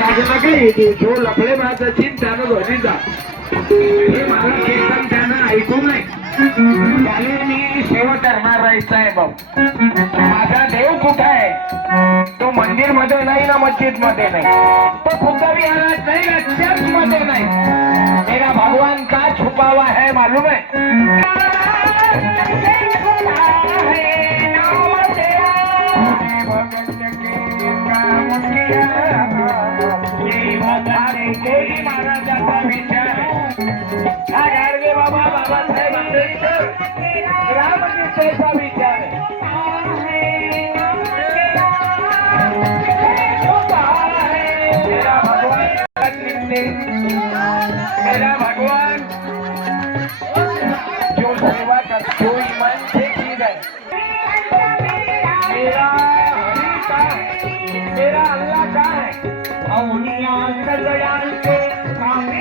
काही जो लफडे त्यानं हे मला कीर्तन त्यानं ऐकू नये. त्याने मी सेवा करणार राहायचा आहे भाऊ माझा देव कुठं आहे? तो मंदिरमध्ये नाही ना मस्जिदमध्ये नाही. तो कुठं नाही ना चर्च मध्ये नाही. मेरा भगवान का छुपावा है मालूम है कोणी महाराजाचा विचार हा गाडगे बाबा? बाबासाहेब आंबेडकर रामकृष्णाचा विचार मेरा भगवान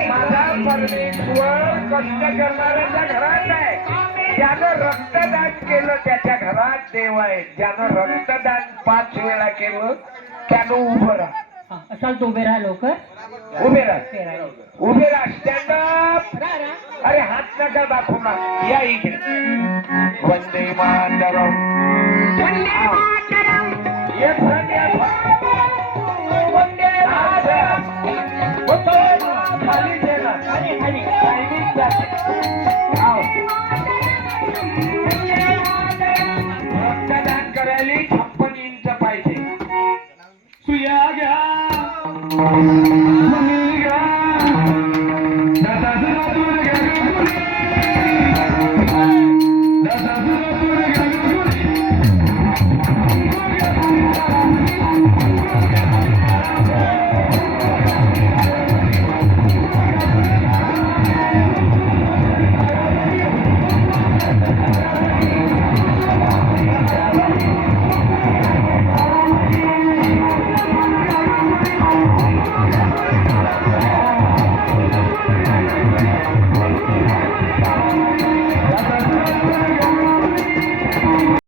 माझा परमेश्वर कष्ट करणाऱ्याच्या घरात आहे ज्यानं रक्तदान केलं त्याच्या घरात देव आहे. ज्यानं रक्तदान पाच वेळा केलं त्यानं उभं राहा. हा, असाल तो उभे राहा लवकर. उभे राहा. उभे राहा. स्टँड अप अरे हात नका दाखवू ना. या इकडे. वंदे मातरम. ये रक्तदान करायला छप्पन इंच पाहिजे. सुया घ्या घ्या.